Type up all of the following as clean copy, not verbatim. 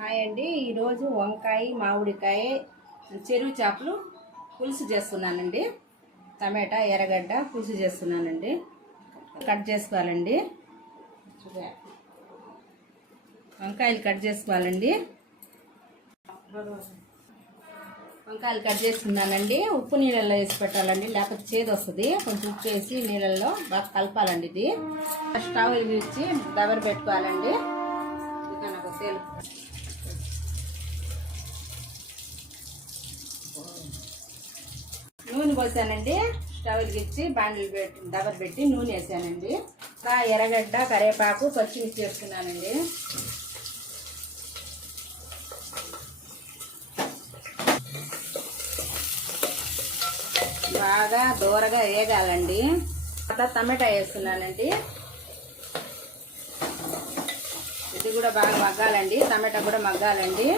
Hi అండి. ఈరోజు వంకాయ మామిడికాయ చెరువు చేపలు పులుసు చేస్తున్నానండి. టమాటా ఎర్రగడ్డ పులుసు చేస్తున్నానండి. కట్ చేసుకోవాలండి. వంకాయలు కట్ చేసుకోవాలండి. వంకాయలు కట్ చేసుకున్నానండి. ఉప్పు నీళ్ళల్లో వేసి పెట్టాలండి, లేకపోతే చేదు వస్తుంది. కొంచెం ఉప్పు వేసి నీళ్ళల్లో బాగా కలపాలండి. ఇది స్టవ్ ఇచ్చి దబర పెట్టుకోవాలండి. నూనె పోసానండి. స్టవ్ వెలిగించి బాండిల్ పెట్టి దబర పెట్టి నూనె వేసానండి. ఎర్రగడ్డ కరివేపాకు పచ్చిమిర్చి వేస్తున్నానండి. బాగా దూరగా వేగాలండి. తర్వాత టమాటా వేస్తున్నానండి. ఇది కూడా బాగా మగ్గాలండి. టమాటా కూడా మగ్గాలండి.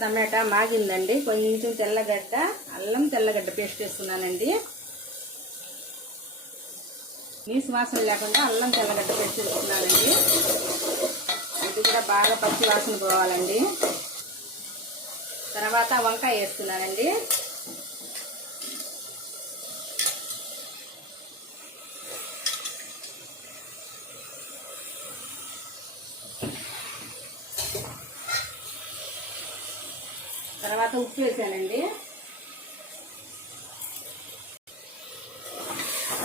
టమాటా మాగిందండి. కొంచెం తెల్లగడ్డ అల్లం తెల్లగడ్డ పేస్ట్ వేస్తున్నానండి. నీసు వాసన లేకుండా అల్లం తెల్లగడ్డ పేస్ట్ వేస్తున్నానండి. ఇది కూడా బాగా పచ్చి వాసన పోవాలండి. తర్వాత వంకాయ వేస్తున్నానండి. తర్వాత ఉప్పు వేసానండి.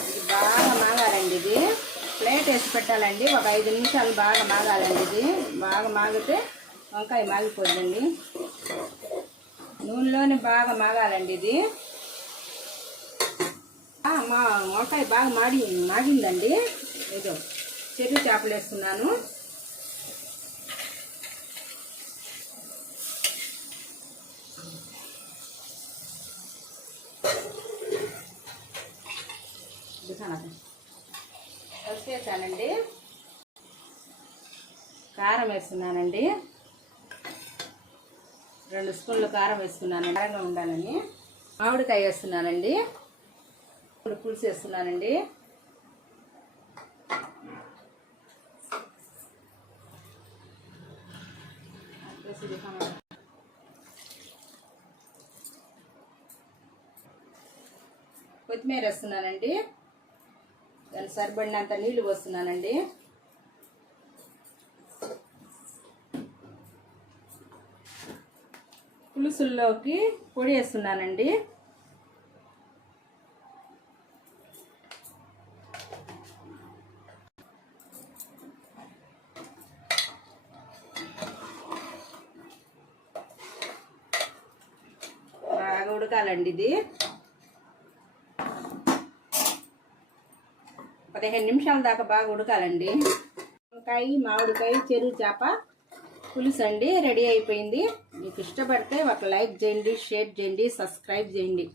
ఇది బాగా మాగాలండి. ఇది ప్లేట్ వేసి పెట్టాలండి. ఒక 5 నిమిషాలు బాగా మాగాలండి. ఇది బాగా మాగితే వంకాయ మాగిపోద్దండి. నూనెలోనే బాగా మాగాలండి. ఇది మా వంకాయ బాగా మాగిందండి. ఏదో చెరువు చేపలు వేస్తున్నాను. వేసానండి. కారం వేస్తున్నానండి. 2 స్పూన్లు కారం వేసుకున్నాను, కారంగా ఉండాలని. మామిడికాయ వేస్తున్నానండి. ఇప్పుడు పులుసు వేస్తున్నానండి. కొత్తిమీర వేస్తున్నానండి. దానికి సరిపడినంత నీళ్లు పోస్తున్నానండి. పులుసుల్లోకి పొడి వేస్తున్నానండి. బాగా ఉడకాలండి. ఇది 15 నిమిషాల దాకా బాగా ఉడకాలండి. వంకాయ మామిడికాయ చెరువు చేప పులుసు అండి రెడీ అయిపోయింది. మీకు ఇష్టపడితే ఒక లైక్ చేయండి, షేర్ చేయండి, సబ్స్క్రైబ్ చేయండి.